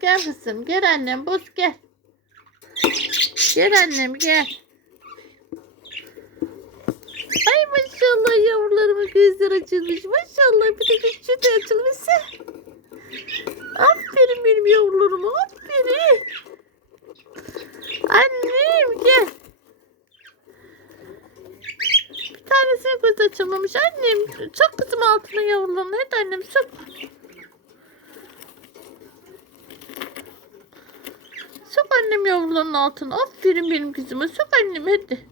Gel kızım gel annem boz gel. Gel annem gel. Ay maşallah yavrularımın gözler açılmış. Maşallah bir de küçüğü de açılmışsa. Aferin benim yavrularıma aferin. Annem gel. Bir tanesinin gözü açılmamış. Annem çok kızım altına yavrularını. Hadi annem sok. Sok annem yavruların altına. Aferin benim kızıma. Sok annem hadi.